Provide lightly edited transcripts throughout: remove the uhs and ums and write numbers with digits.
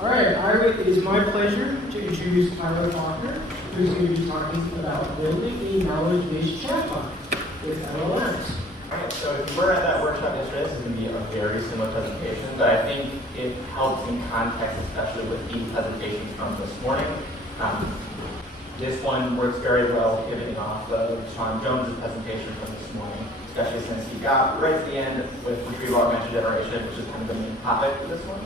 All right, it is my pleasure to introduce Tyler Faulkner, who's going to be talking about building a knowledge-based chatbot with LLMs. All right, so if you were at that workshop yesterday, this is going to be a very similar presentation, but I think it helps in context, especially with the presentations from this morning. This one works very well pivoting off of Sean Jones' presentation from this morning, especially since he got right at the end with Retrieval-Augmented Generation, which is kind of the main topic for this one.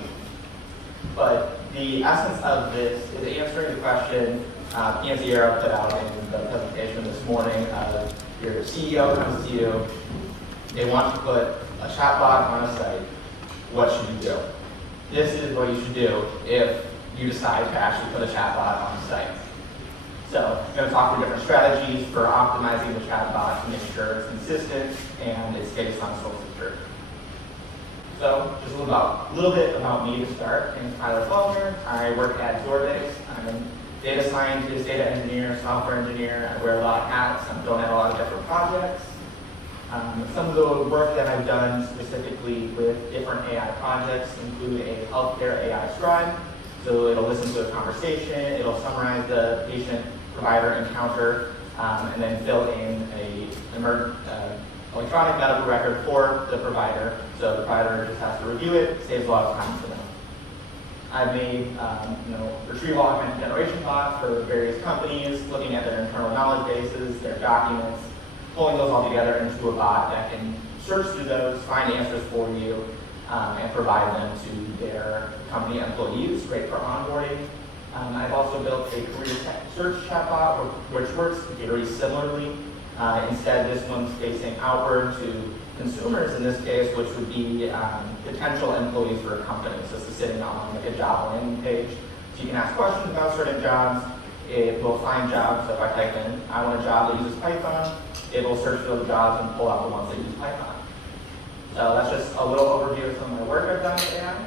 But the essence of this is answering the question Azure put out in the presentation this morning. Your CEO comes to you, they want to put a chatbot on a site. What should you do? This is what you should do if you decide to actually put a chatbot on the site. So I'm going to talk through different strategies for optimizing the chatbot to make sure it's consistent and it's based on source of truth. So just a little bit about me to start. My name is Tyler Faulkner. I work at Azure. I'm a data scientist, data engineer, software engineer. I wear a lot of hats. I'm doing a lot of different projects. Some of the work that I've done specifically with different AI projects include a healthcare AI scribe. So it'll listen to a conversation, it'll summarize the patient-provider encounter, and then fill in an electronic medical record for the provider. So the provider just has to review it, saves a lot of time for them. I've made retrieval-augmented generation bots for various companies, looking at their internal knowledge bases, their documents, pulling those all together into a bot that can search through those, find answers for you, and provide them to their company employees, great for onboarding. I've also built a career search chatbot, which works very similarly. Instead, this one's facing outward to consumers in this case, which would be potential employees for a company. So this is sitting on like a job landing page. So you can ask questions about certain jobs. It will find jobs. So if I type in, I want a job that uses Python, it will search for those jobs and pull out the ones that use Python. So that's just a little overview of some of the work I've done with AI.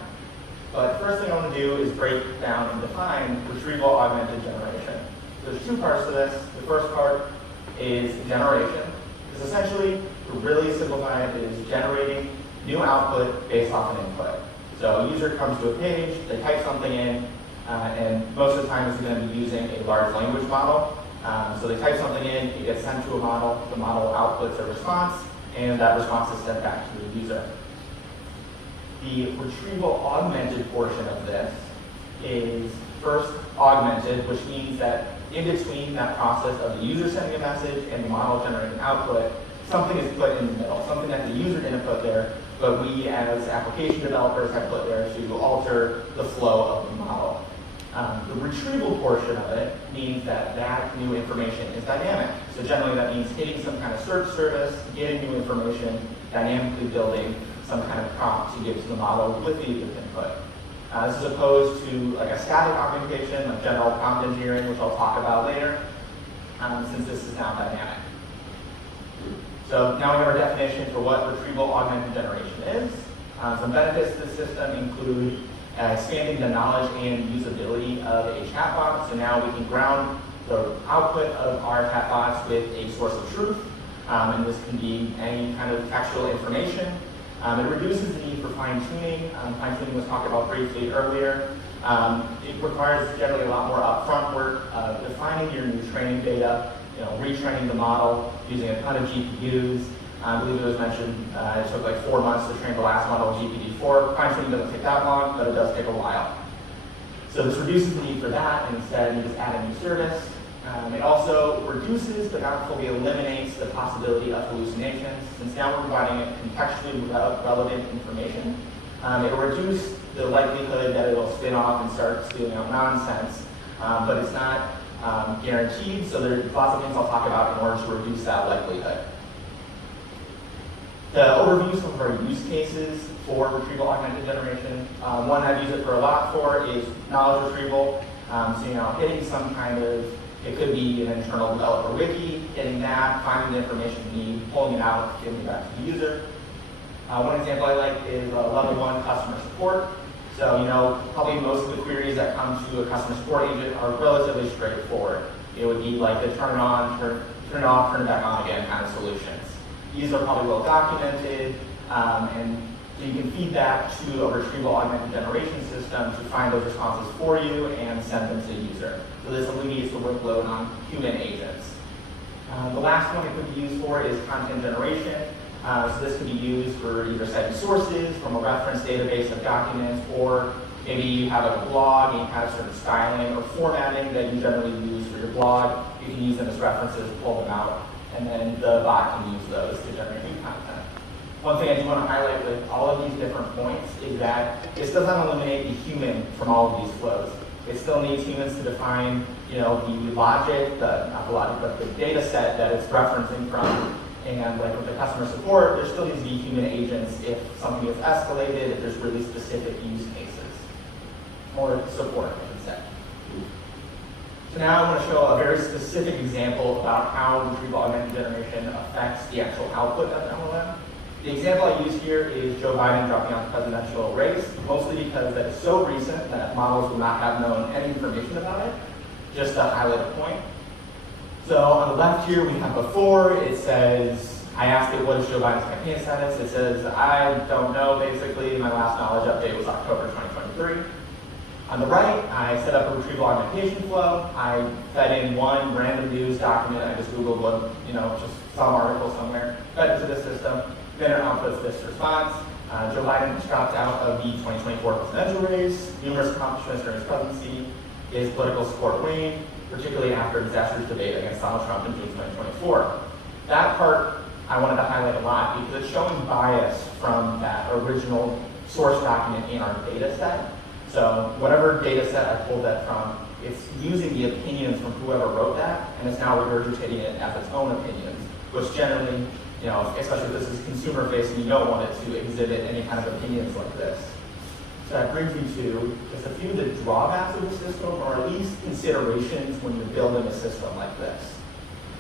But first thing I want to do is break down and define retrieval-augmented generation. There's two parts to this. The first part is generation. It's essentially, to really simplify it, is generating new output based off an input. So a user comes to a page, they type something in, and most of the time it's going to be using a large language model. So they type something in, it gets sent to a model, the model outputs a response, and that response is sent back to the user. The retrieval-augmented portion of this is first augmented, which means that in between that process of the user sending a message and the model generating output, something is put in the middle, something that the user didn't put there, but we as application developers have put there to alter the flow of the model. The retrieval portion of it means that that new information is dynamic. So generally that means hitting some kind of search service, getting new information, dynamically building some kind of prompt to give to the model with the user input. This is opposed to like a static augmentation, like general prompt engineering, which I'll talk about later, since this is now dynamic. So now we have our definition for what retrieval-augmented generation is. Some benefits to the system include expanding the knowledge and usability of a chatbot. So now we can ground the output of our chatbots with a source of truth. And this can be any kind of textual information. It reduces the need for fine-tuning. Fine-tuning was talked about briefly earlier. It requires generally a lot more upfront work, defining your new training data, retraining the model, using a ton of GPUs. I believe it was mentioned it took like 4 months to train the last model, GPT-4. Fine-tuning doesn't take that long, but it does take a while. So this reduces the need for that, and instead you just add a new service. It also reduces, but not fully eliminates, the possibility of hallucinations. Since now we're providing it contextually relevant information, it will reduce the likelihood that it will spin off and start spewing out nonsense, but it's not guaranteed, so there's lots of things I'll talk about in order to reduce that likelihood. To overview some of our use cases for retrieval-augmented generation, one I've used it for a lot for is knowledge retrieval. So hitting some kind of, it could be an internal developer wiki, hitting that, finding the information you need, pulling it out, giving it back to the user. One example I like is level 1 customer support. So, probably most of the queries that come to a customer support agent are relatively straightforward. It would be like the turn it on, turn it off, turn it back on again kind of solutions. These are probably well documented, and So you can feed that to a retrieval-augmented generation system to find those responses for you and send them to the user. So this alleviates the workload on human agents. The last one it could be used for is content generation. So this could be used for either citing sources from a reference database of documents, or maybe you have a blog and you have certain styling or formatting that you generally use for your blog. You can use them as references, pull them out, and then the bot can use those to generate new content. One thing I do want to highlight with all of these different points is that this does not eliminate the human from all of these flows. It still needs humans to define, the logic, not the logic, but the data set that it's referencing from. And like with the customer support, there still needs to be human agents if something is escalated, if there's really specific use cases. Or support, I should say. So now I want to show a very specific example about how retrieval-augmented generation affects the actual output of the LLM. The example I use here is Joe Biden dropping out the presidential race, mostly because that is so recent that models would not have known any information about it, just to highlight a point. So on the left here, we have before, it says, I asked it, what is Joe Biden's campaign status? It says, I don't know, basically. My last knowledge update was October 2023. On the right, I set up a retrieval augmentation flow. I fed in one random news document. I just Googled what, just some article somewhere, fed it to the system. Then it outputs this response. Joe Biden has dropped out of the 2024 presidential race. Numerous accomplishments during his presidency. His political support waned, particularly after a disastrous debate against Donald Trump in June 2024. That part I wanted to highlight a lot because it's showing bias from that original source document in our data set. So whatever data set I pulled that from, it's using the opinions from whoever wrote that, and it's now regurgitating it as its own opinions, which generally, especially if this is consumer facing, you don't want it to exhibit any kind of opinions like this. So that brings me to just a few of the drawbacks of the system, or at least considerations when you're building a system like this.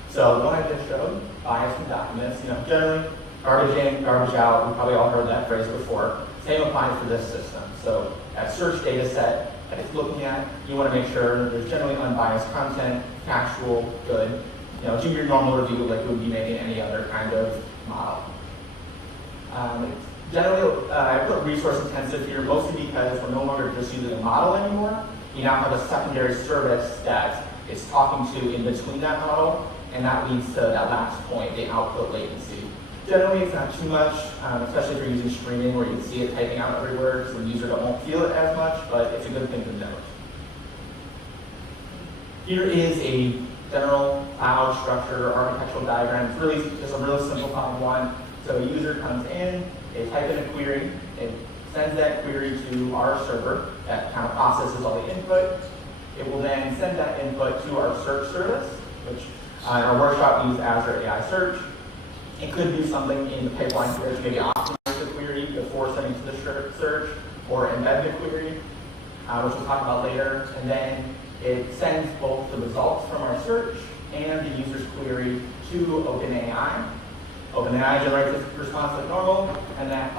So the one I just showed, bias in documents, generally garbage in, garbage out. We've probably all heard that phrase before. Same applies to this system. So that search data set that it's looking at, you want to make sure there's generally unbiased content, factual, good. Do your normal review like you would be making any other kind of model. Generally, I put resource intensive here mostly because we're no longer just using a model anymore. You now have a secondary service that is talking to in between that model, and that leads to that last point, the output latency. Generally, it's not too much, especially if you're using streaming where you can see it typing out everywhere, so the user won't feel it as much, but it's a good thing to note. Here is a general cloud structure architectural diagram. It's really just a real simplified one. So a user comes in, they type in a query, it sends that query to our server that kind of processes all the input. It will then send that input to our search service, which in our workshop we use Azure AI Search. It could do something in the pipeline here to maybe optimize the query before sending to the search, or embed the query, which we'll talk about later. And then it sends both the results from our search and the user's query to OpenAI. OpenAI generates a response like normal, and that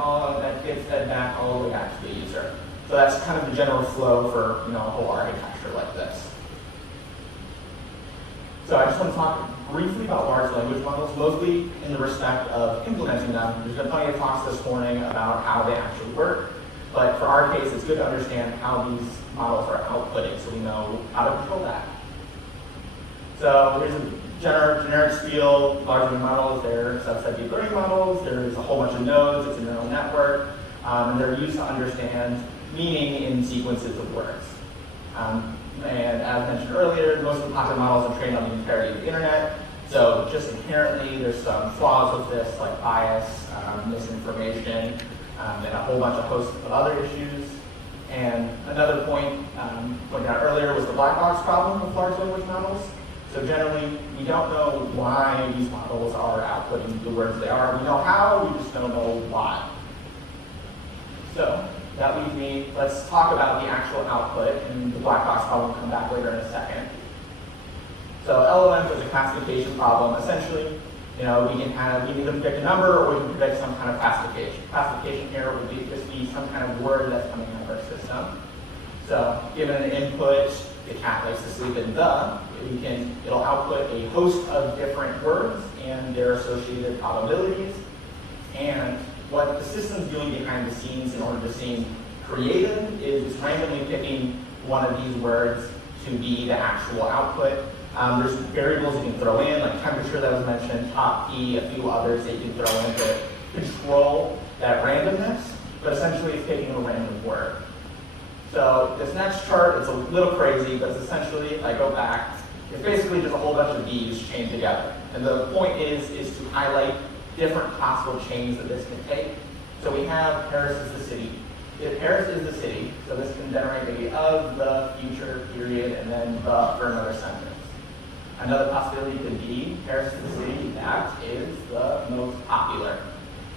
gets fed back all the way back to the user. So that's kind of the general flow for a whole architecture like this. So I just want to talk briefly about large language models, mostly in the respect of implementing them. There's been plenty of talks this morning about how they actually work, but for our case, it's good to understand how these models are outputting so we know how to control that. So here's a generic spiel. Large language models, they're subset deep learning models. There's a whole bunch of nodes. It's a neural network. And they're used to understand meaning in sequences of words. And as mentioned earlier, most of the popular models are trained on the entirety of the internet. So just inherently, there's some flaws with this, like bias, misinformation, and a whole bunch of hosts of other issues. And another point pointed out earlier was the black box problem with large language models. So generally, we don't know why these models are outputting the words they are. We know how, we just don't know why. So that leads me, let's talk about the actual output, and the black box problem will come back later in a second. So LLMs is a classification problem. Essentially, we can either predict a number or we can predict some kind of classification. Classification here would just be some kind of word that's coming out of our system. So given an input, the cat likes to sleep in it'll output a host of different words and their associated probabilities. And what the system's doing behind the scenes in order to seem creative is it's randomly picking one of these words to be the actual output. There's variables you can throw in, like temperature that was mentioned, top key, a few others that you can throw in to control that randomness, but essentially it's picking a random word. So this next chart, it's a little crazy, but it's essentially, if I go back, it's basically just a whole bunch of B's chained together. And the point is to highlight different possible chains that this can take. So we have Paris is the city. If Paris is the city, so this can generate maybe of the future period and then the for another sentence. Another possibility could be Paris is the city that is the most popular.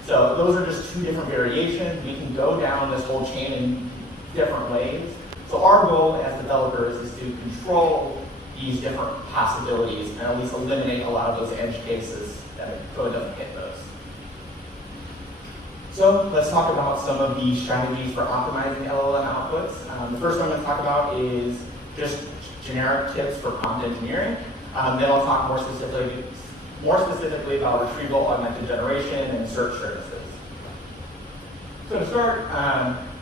So those are just two different variations. We can go down this whole chain in different ways. So our goal as developers is to control these different possibilities and at least eliminate a lot of those edge cases that code doesn't hit those. So let's talk about some of the strategies for optimizing LLM outputs. The first one I'm going to talk about is just generic tips for prompt engineering. Then I'll talk more specifically about retrieval-augmented generation and search services. So to start,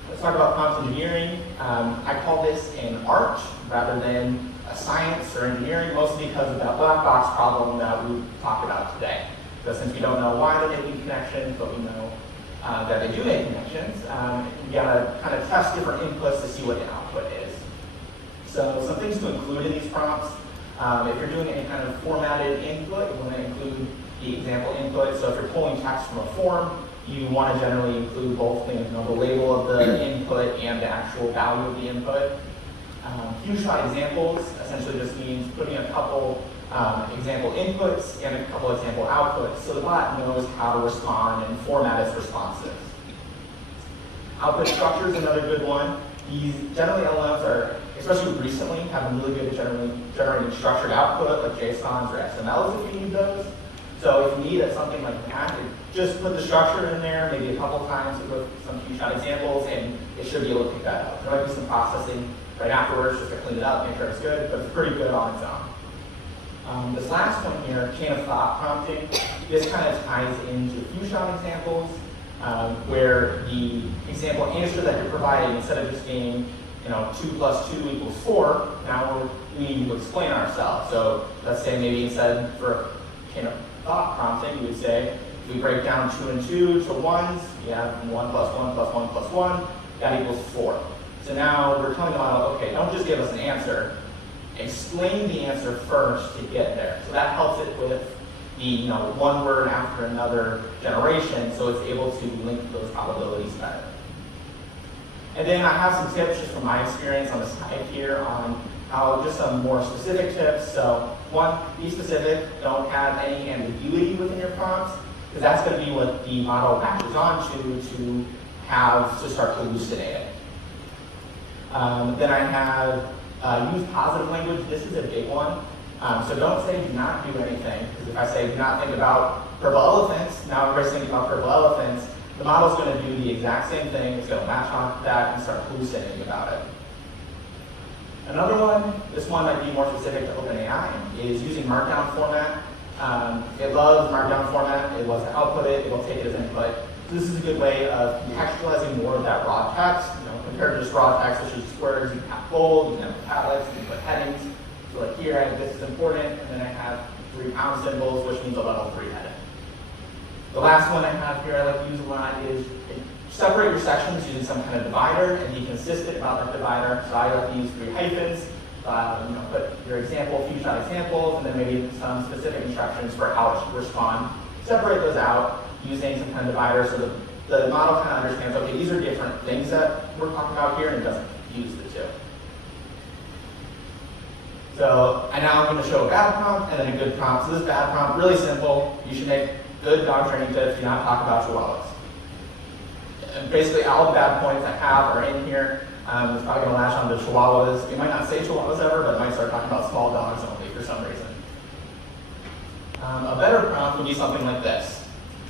let's talk about prompt engineering. I call this an art rather than a science or engineering, mostly because of that black box problem that we talked about today. So since we don't know why they're making connections, but we know that they do make connections, you gotta kind of test different inputs to see what the output is. So some things to include in these prompts. If you're doing any kind of formatted input, you want to include the example input. So if you're pulling text from a form, you want to generally include both things, the label of the input and the actual value of the input. Few shot examples essentially just means putting a couple example inputs and a couple example outputs so the bot knows how to respond and format its responses. Output structure is another good one. These generally LLMs are, especially recently, have been really good at generating structured output like JSONs or XMLs if you need those. So if you need something like that, just put the structure in there, maybe a couple times with some few shot examples, and it should be able to pick that up. There might be some processing right afterwards just to clean it up, make sure it's good, but it's pretty good on its own. This last one here, chain of thought prompting, this kind of ties into few shot examples where the example answer that you're providing, instead of just being 2 plus 2 equals 4, now we need to explain ourselves. So let's say maybe instead for chain of thought prompting, you would say, if we break down 2 and 2 to 1s, we have 1 plus 1 plus 1 plus 1, that equals 4. So now we're telling the model, okay, don't just give us an answer, explain the answer first to get there. So that helps it with the one word after another generation, so it's able to link those probabilities better. And then I have some tips just from my experience on the side here on how just some more specific tips. So one, be specific, don't have any ambiguity within your prompts, because that's going to be what the model latches onto to have to start hallucinating. Then I have use positive language. This is a big one. So don't say do not do anything, because if I say do not think about purple elephants, now everybody's thinking about purple elephants, the model's going to do the exact same thing. It's going to latch on to that and start hallucinating about it. Another one, this one might be more specific to OpenAI, is using markdown format. It loves markdown format. It loves to output it. It will take it as input. So this is a good way of contextualizing more of that raw text, compared to just raw text, which is words. You can have bold, you can have italics, you can put headings. So like here, I have this is important, and then I have 3 pound symbols, which means a level 3 heading. The last one I have here I like to use a lot is separate your sections using some kind of divider and be consistent about that divider. So I like to use 3 hyphens, put your example, few shot examples, and then maybe some specific instructions for how to respond. Separate those out using some kind of divider so that the model kind of understands, okay, these are different things that we're talking about here, and it doesn't confuse the two. So now I'm going to show a bad prompt and then a good prompt. So this bad prompt, really simple. You should make good dog training tips. Do not talk about chihuahuas. And basically, all the bad points I have are in here. It's probably going to latch on to chihuahuas. We might not say chihuahuas ever, but it might start talking about small dogs only for some reason. A better prompt would be something like this.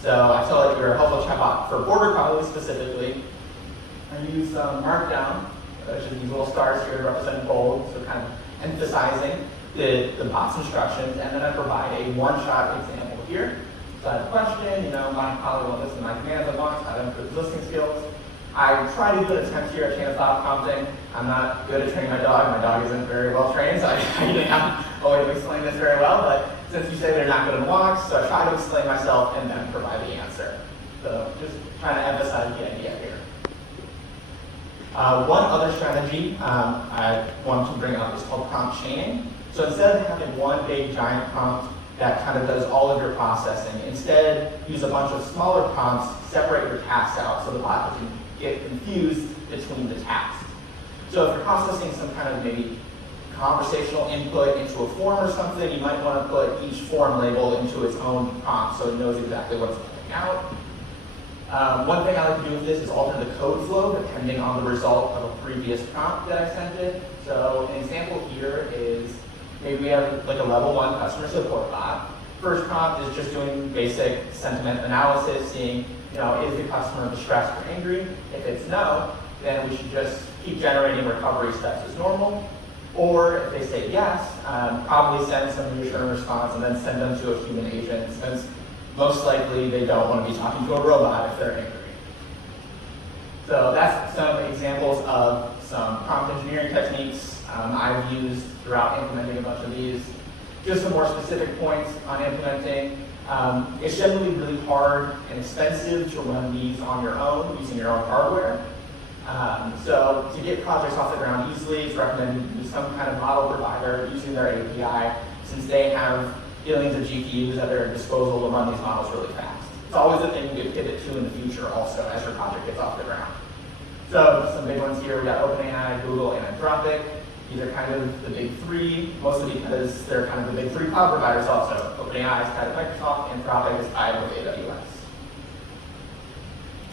So I tell it you're a helpful chatbot for border collies specifically. I use markdown, which is these little stars here representing bold, so kind of emphasizing the bot's instructions, and then I provide a one-shot example here. So I have a question, my colleague will listen to my commands at once, how to improve listening skills. I try to do an attempt here at chain of thought prompting. I'm not good at training my dog. My dog isn't very well trained, so I usually haven't always explained this very well, but since you say they're not good at walks, so I try to explain myself and then provide the answer. So just trying to emphasize the idea here. One other strategy I want to bring up is called prompt chaining. So instead of having one big giant prompt that kind of does all of your processing, instead use a bunch of smaller prompts, separate your tasks out so the bot doesn't get confused between the tasks. So if you're processing some kind of maybe conversational input into a form or something, you might want to put each form label into its own prompt so it knows exactly what it's pulling out. One thing I like to do with this is alter the code flow depending on the result of a previous prompt that I sent it. So an example here is maybe we have like a level 1 customer support bot. First prompt is just doing basic sentiment analysis, seeing is the customer distressed or angry? If it's no, then we should just keep generating recovery steps as normal. Or if they say yes, probably send some reassuring response and then send them to a human agent, since most likely they don't want to be talking to a robot if they're angry. So that's some examples of some prompt engineering techniques I've used throughout implementing a bunch of these. Just some more specific points on implementing. It's generally really hard and expensive to run these on your own using your own hardware. So to get projects off the ground easily, it's recommended to use some kind of model provider using their API, since they have billions of GPUs at their disposal to run these models really fast. It's always a thing you could pivot to in the future also as your project gets off the ground. So some big ones here, we got OpenAI, Google, and Anthropic. These are kind of the big three, mostly because they're kind of the big three cloud providers also. OpenAI is tied with Microsoft, Anthropic is tied with AWS.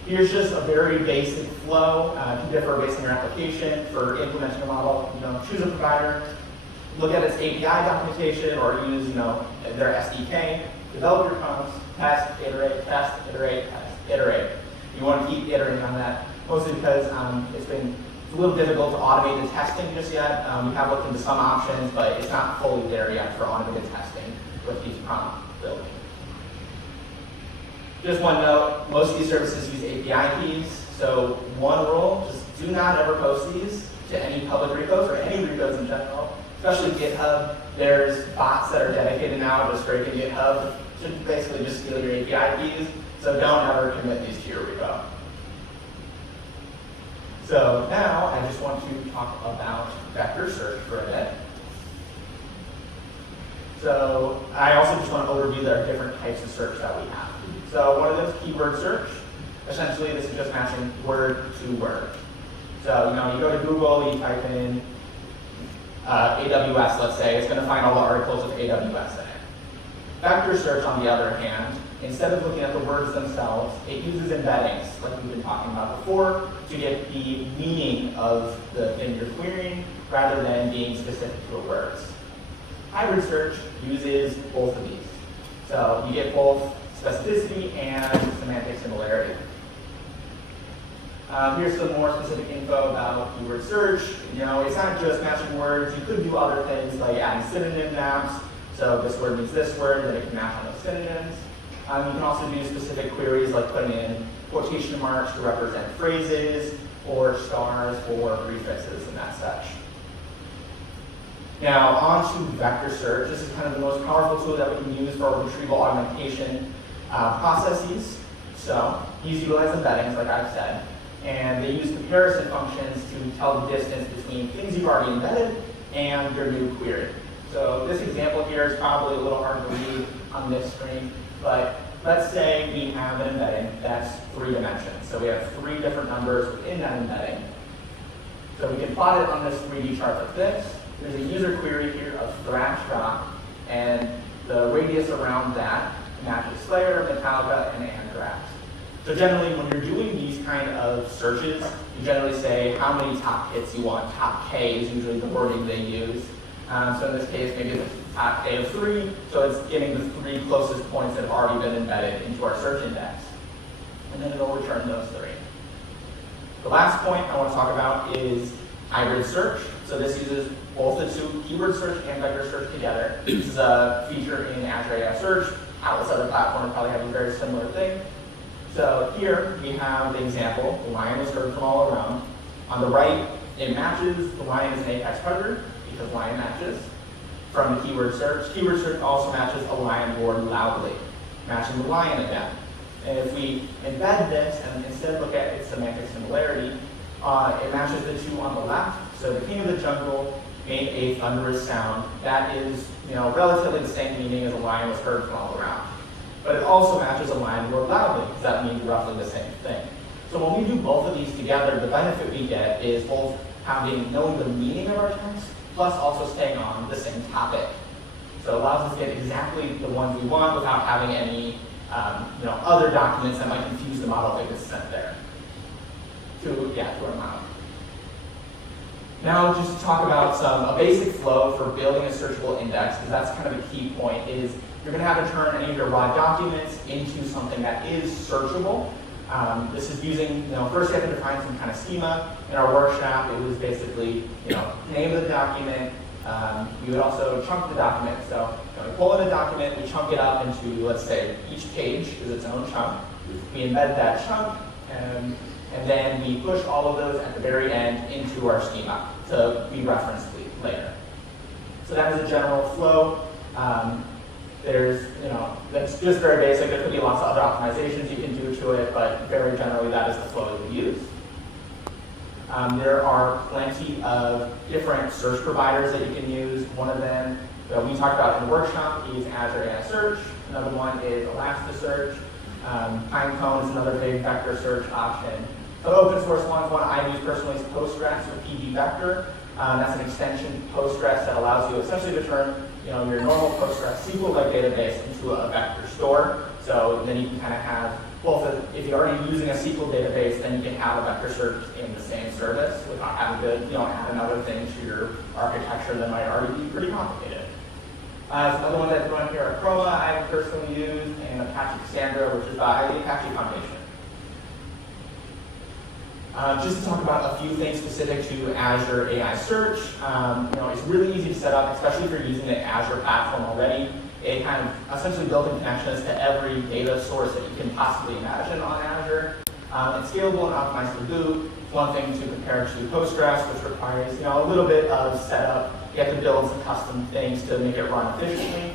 Here's just a very basic flow. It can differ based on your application. For implementing a model, choose a provider, look at its API documentation, or use their SDK, develop your prompts, test, iterate, test, iterate, test, iterate. You want to keep iterating on that, mostly because it's a little difficult to automate the testing just yet. We have looked into some options, but it's not fully there yet for automated testing with these prompt building. Just one note, most of these services use API keys, so one rule, just do not ever post these to any public repos or any repos in general, especially GitHub. There's bots that are dedicated now to scraping GitHub to basically just steal your API keys, so don't ever commit these to your repo. So now I just want to talk about vector search for a bit. So I also just want to overview the different types of search that we have. So one of those, keyword search. Essentially, this is just matching word to word. So you go to Google, you type in AWS, let's say, it's going to find all the articles with AWS in it. Vector search, on the other hand, instead of looking at the words themselves, it uses embeddings, like we've been talking about before, to get the meaning of the thing you're querying, rather than being specific to the words. Hybrid search uses both of these. So you get both specificity and semantic similarity. Here's some more specific info about keyword search. It's not just matching words. You could do other things like adding synonym maps. So this word means this word, then it can match on those synonyms. You can also do specific queries like putting in quotation marks to represent phrases, or stars for prefixes and that such. Now on to vector search. This is kind of the most powerful tool that we can use for retrieval augmentation processes. So these utilize embeddings, like I've said, and they use comparison functions to tell the distance between things you've already embedded and your new query. So this example here is probably a little hard to read on this screen, but let's say we have an embedding that's 3 dimensions. So we have 3 different numbers within that embedding. So we can plot it on this 3D chart like this. There's a user query here of thrash rock, and the radius around that matches Slayer, Metallica, and Anthrax. So generally, when you're doing these kind of searches, you generally say how many top hits you want. Top K is usually the wording they use. So in this case, maybe it's a top K of 3, so it's getting the 3 closest points that have already been embedded into our search index. And then it'll return those 3. The last point I want to talk about is hybrid search. So this uses both the 2, keyword search and vector search together. This is a feature in Azure AI Search. countless other platforms probably have a very similar thing. So here we have the example, the lion was heard from all around. On the right, it matches the lion is an apex predator because lion matches from the keyword search. Keyword search also matches a lion roared loudly, matching the lion again. And if we embed this and instead look at its semantic similarity, it matches the two on the left. So the king of the jungle made a thunderous sound. That is, relatively the same meaning as a lion was heard from all around. But it also matches a lion roared loudly, because that means roughly the same thing. So when we do both of these together, the benefit we get is both knowing the meaning of our text, plus also staying on the same topic. So it allows us to get exactly the ones we want without having any other documents that might confuse the model if it gets sent there to our model. Now just to talk about a basic flow for building a searchable index, because that's kind of a key point, is you're going to have to turn any of your raw documents into something that is searchable. This is using, first you have to define some kind of schema. In our workshop, it was basically, name of the document. We would also chunk the document. So we pull in a document, we chunk it up into, let's say, each page is its own chunk. We embed that chunk, and then we push all of those at the very end into our schema to be referenced later. So that is a general flow. That's just very basic. There could be lots of other optimizations you can do to it, but very generally that is the flow that we use. There are plenty of different search providers that you can use. One of them that we talked about in the workshop is Azure AI Search. Another one is Elasticsearch. Pinecone is another big vector search option. The open source one I use personally is Postgres or PG Vector. That's an extension to Postgres that allows you essentially to turn your normal Postgres SQL-like database into a vector store. So then you can kind of have if you're already using a SQL database, then you can have a vector search in the same service without having to add another thing to your architecture that might already be pretty complicated. Another one that's going here are Chroma, I personally use, and Apache Cassandra, which is by the Apache Foundation. Just to talk about a few things specific to Azure AI Search. It's really easy to set up, especially if you're using the Azure platform already. It kind of essentially built-in connections to every data source that you can possibly imagine on Azure. It's scalable and optimized to boot. One thing to compare to Postgres, which requires a little bit of setup. You have to build some custom things to make it run efficiently.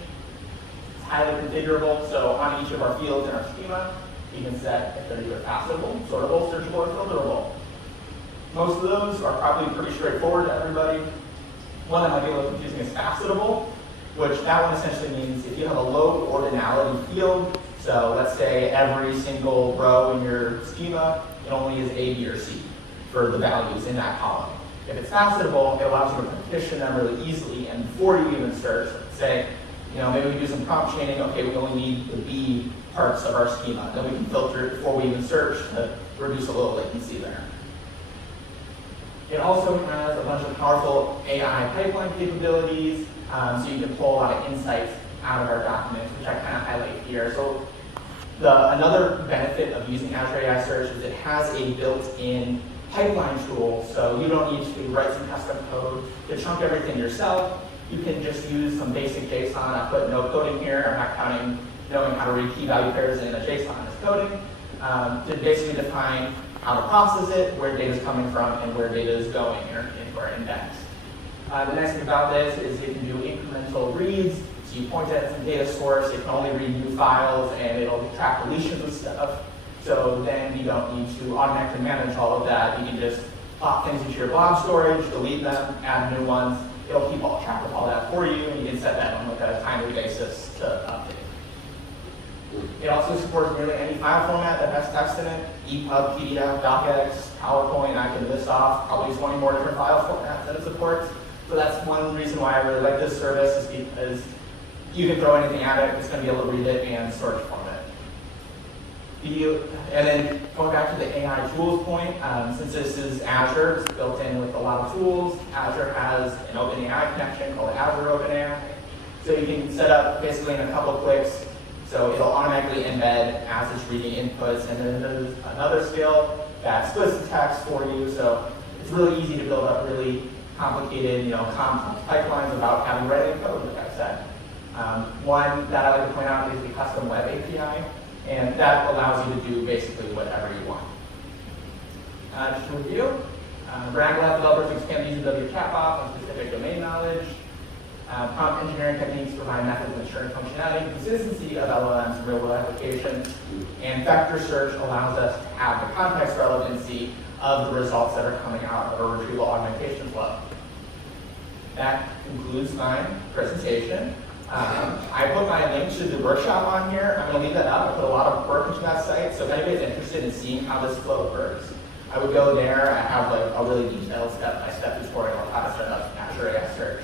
It's highly configurable, so on each of our fields in our schema, you can set if they're either passable, sortable, searchable, or filterable. Most of those are probably pretty straightforward to everybody. One that might be a little confusing is facetable, which that one essentially means if you have a low ordinality field, so let's say every single row in your schema, it only is A, B, or C for the values in that column. If it's facetable, it allows you to partition them really easily, and before you even search, say, maybe we do some prompt chaining, okay, we only need the B parts of our schema. Then we can filter it before we even search to reduce a little latency there. It also has a bunch of powerful AI pipeline capabilities, so you can pull a lot of insights out of our documents, which I kind of highlight here. So another benefit of using Azure AI Search is it has a built-in pipeline tool, so you don't need to write some custom code to chunk everything yourself. You can just use some basic JSON. I put no coding here. I'm not counting knowing how to read key value pairs in a JSON as coding, to basically define how to process it, where data is coming from, and where data is going into our index. The nice thing about this is it can do incremental reads. So you point at some data source, it can only read new files, and it'll track deletions of stuff. So then you don't need to automatically manage all of that. You can just plop things into your blob storage, delete them, add new ones. It'll keep all track of all that for you, and you can set that on a timely basis to update. It also supports nearly any file format that has text in it: EPUB, PDF, DocX, PowerPoint. I can list off probably 20 more different file formats that it supports. So that's one reason why I really like this service, is because you can throw anything at it, it's going to be able to read it and search from it. And then going back to the AI tools point, since this is Azure, it's built in with a lot of tools. Azure has an OpenAI connection called Azure OpenAI. So you can set up basically in a couple clicks. So it'll automatically embed as it's reading inputs, and then there's another skill that splits the text for you. So it's really easy to build up really complicated, complex pipelines without having to write any code, like I said. One that I like to point out is the custom web API, and that allows you to do basically whatever you want. Just to review, Bragg allows developers to expand the use of chatbots on specific domain knowledge. Prompt engineering techniques provide methods of ensuring functionality and consistency of LLMs in real-world applications. And vector search allows us to have the context relevancy of the results that are coming out of a retrieval augmentation flow. That concludes my presentation. I put my link to the workshop on here. I'm going to leave that up. I put a lot of work into that site, so if anybody's interested in seeing how this flow works, I would go there. I have like a really detailed step-by-step tutorial on how to set up Azure AI search.